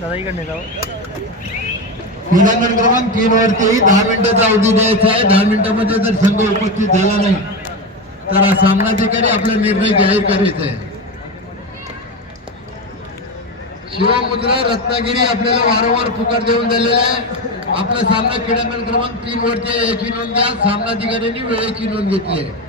क्रीडांगण क्रमांक 3 वरती 10 मिनिटाचा अवधी द्यायचा आहे। 10 मिनिटांमध्ये जर संघ उपस्थित झाला नाही तर हा सामनाधिकारी आपला निर्णय जाहीर करायचा आहे। शिवमुद्रा रत्नागिरी आपल्याला वारंवार पुकार देऊन दिलेला आहे। आपला सामना क्रीडांगण क्रमांक 3 वरती याची नोंद घ्या। सामनाधिकाऱ्यांनी वेळेची नोंद घेतली आहे।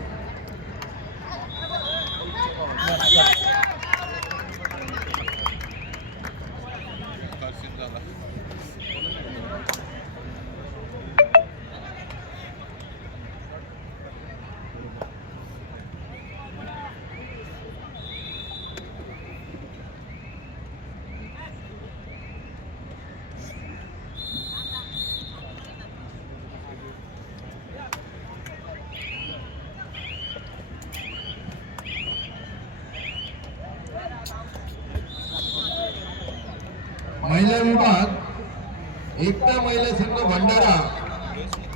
महिला विभाग एकता महिला संघ भंडारा,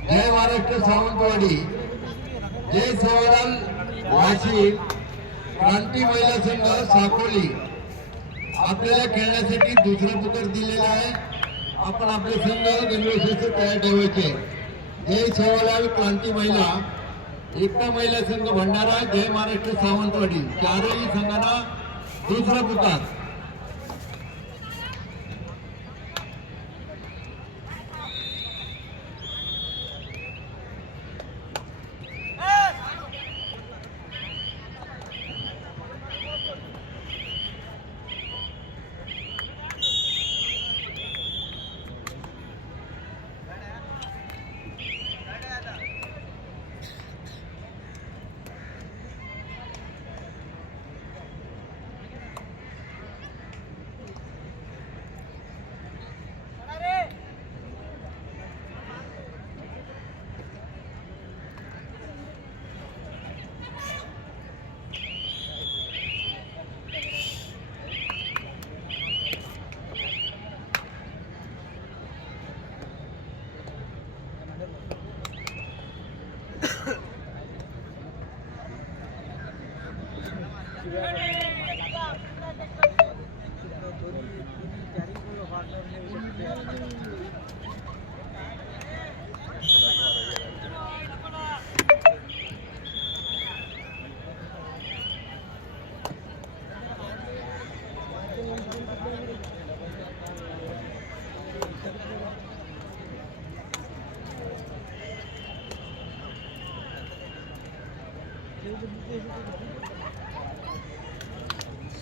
जय महाराष्ट्र सावंतवाडी, जय सेवालाल वाशिम, क्रांती महिला संघ साकोली आपल्याला खेळण्यासाठी दुसरा पुकार दिलेला आहे। आपण आपले संघ गणवेशाचे तयार ठेवायचे। जय सेवालाल क्रांती महिला, एकता महिला संघ भंडारा, जय महाराष्ट्र सावंतवाडी चारही संघांना दुसरा पुकार।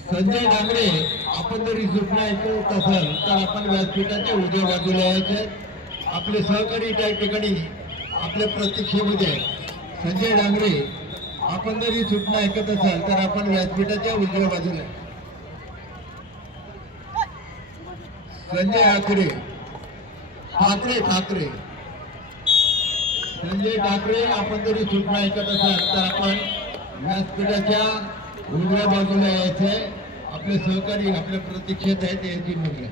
संजय डांगरे, आपण जर सूचना ऐकत असाल तर आपण व्यासपीठाच्या उजव्या बाजूला यायचे। आपले सहकारी त्या ठिकाणी आपल्या प्रतीक्षेमध्ये संजय डांगरे, आपण जर ही सूचना ऐकत असाल तर आपण व्यासपीठाच्या उजव्या बाजूला। संजय ठाकरे ठाकरे संजय ठाकरे, आपण जर ही सूचना ऐकत असाल तर आपण व्यासपीठाच्या उजव्या बाजूला यायचे। आपले सहकारी आपल्या प्रतीक्षेत आहेत याची नोंद घ्या।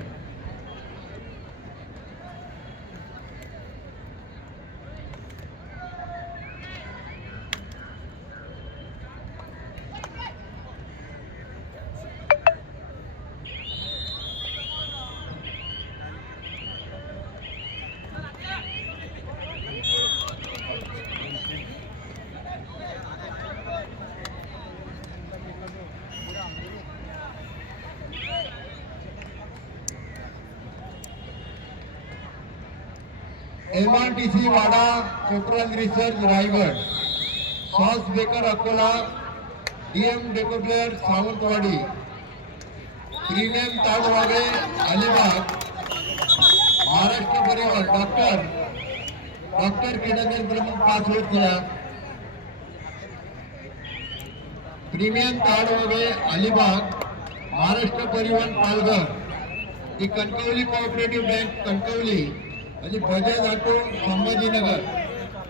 MRTC वाडा, कोकरान रिसर्च रायगड, सॉस बेकर अकोला, DM डेकोप्लेअर सावंतवाडी, प्रीमियम ताडवागे अलिबाग, महाराष्ट्र परिवहन डॉक्टर क्रीडांगण क्रमांक 5 वरती या। प्रीमियम ताडवागे अलिबाग, महाराष्ट्र परिवहन पालघर, ही कणकवली कोऑपरेटिव्ह बँक कणकवली आणि बजाज ऑटो संभाजीनगर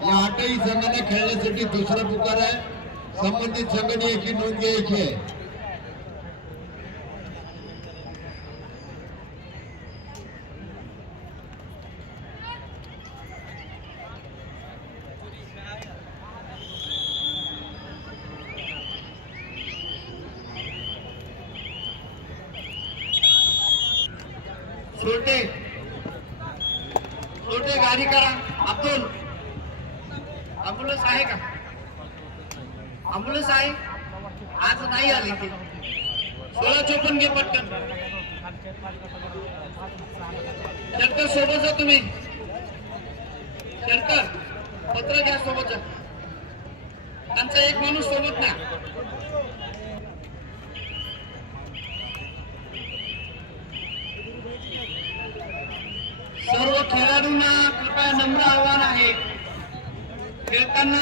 या 8ही संघांना खेळण्यासाठी दुसरा पुकार आहे। संबंधित संघाने याची नोंद घ्यायची आहे। सोटे सोटे गाडी करा. अब्दुल अम्बुलन्स आहे का? अम्बुलन्स आहे आज नाही आली ती. 1654 घे पटकन. शंकर सोबत जा तुम्ही. शंकर पत्र घ्या सोबत जा. त्यांचा एक माणूस सोबत ना. सर्व खेळाडूंना कृपया नम्र आव्हान आहे, खेळताना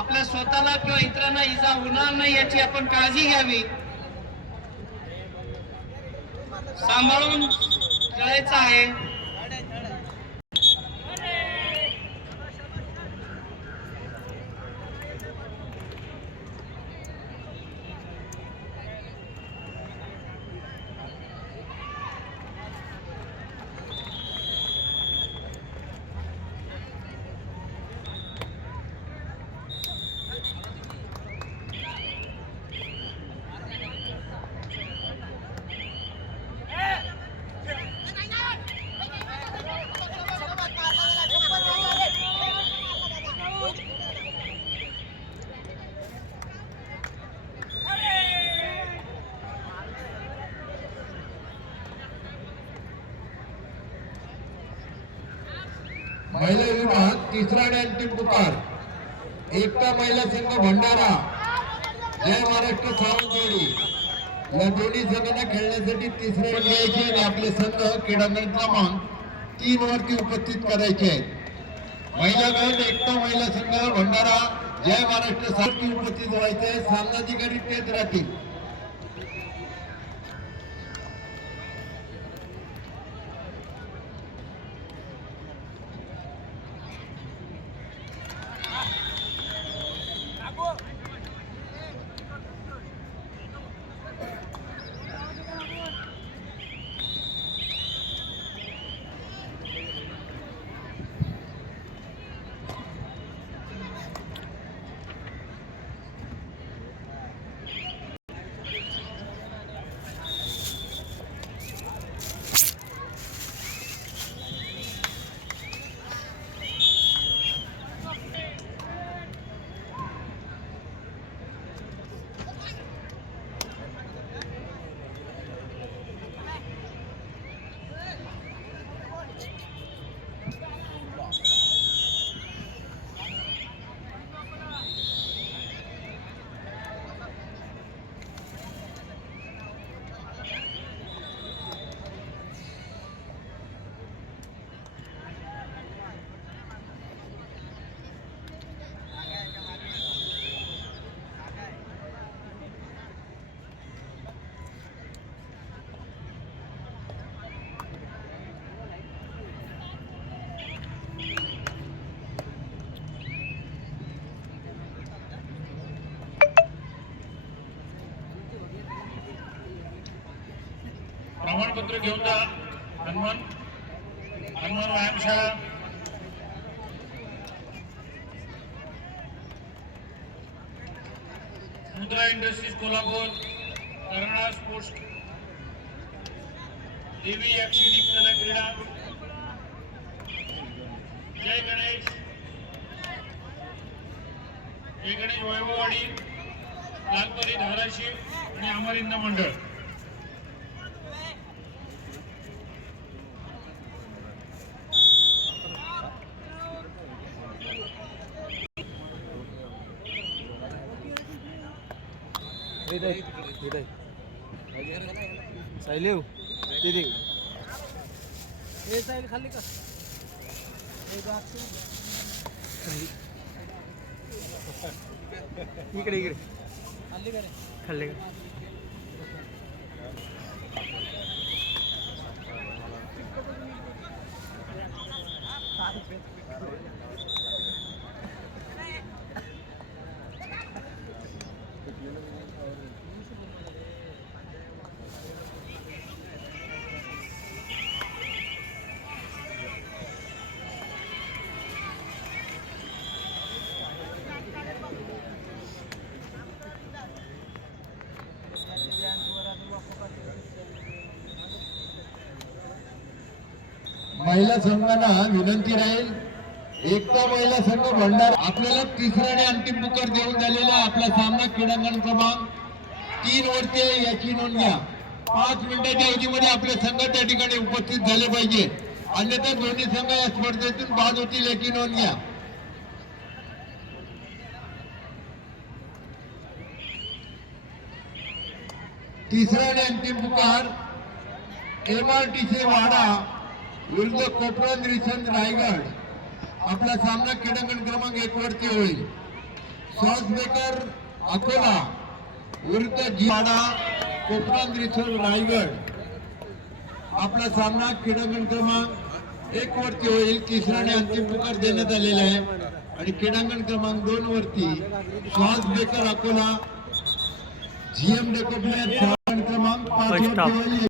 आपल्या स्वतःला किंवा इतरांना इजा होणार नाही याची आपण काळजी घ्यावी. सांभाळून खेळायचं आहे. महिला विभाग तिसरा आणि अंतिम पुकार. एकता महिला संघ भंडारा, जय महाराष्ट्र सावंतवाडी या दोन्ही संघांना खेळण्यासाठी तिसरे घ्यायचे आणि आपले संघ क्रीडांगण क्रमांक 3 वरती उपस्थित करायचे आहेत. महिला गट एकता महिला संघ भंडारा, जय महाराष्ट्र सावंतवाडी उपस्थित व्हायचे. सामनाधिकारी तेच राहतील. प्रमाणपत्र घेऊन जा. हनुमान व्यायामशाळा, मुद्रा इंडस्ट्रीज कोल्हापूर, कर्नाळ स्पोर्ट्स, देवी यक्षिणी कला क्रीडा, जय गणेश वैभववाडी, लालपरी धाराशिव आणि अमरिंद मंडळ. सायलेव ते साईल खाल्ली का? इकडे इकडे खाल्ली का रे? खाल्ले का? महिला संघाला विनंती राहील, एकता महिला संघ भंडार आपल्याला तिसरा आणि अंतिम पुकार देऊन झालेला आपला सामना क्रीडांगण क्रमांक 3 वरती आहे, याची नोंद घ्या. 5 मिनिटाच्या अवधीमध्ये आपले संघ त्या ठिकाणी उपस्थित झाले पाहिजे, अन्यथा दोन्ही संघ या स्पर्धेतून बाद होतील याची नोंद घ्या. तिसरा आणि अंतिम पुकार MRTC वाडा विरुद्ध कोपरन रिसन रायगड. आपला सामना क्रीडांगण क्रमांक 1 वरती होईल. सॉस बेकर अकोला विरुद्ध वाडा कोपरन रिसन रायगड. आपला सामना क्रीडांगण क्रमांक 1 वरती होईल. तिसरा आणि अंतिम पुकार देण्यात आलेला आहे आणि क्रीडांगण क्रमांक 2 वरती सॉस बेकर अकोला GM डेको प्लेयर क्रमांक 5 वरती होईल.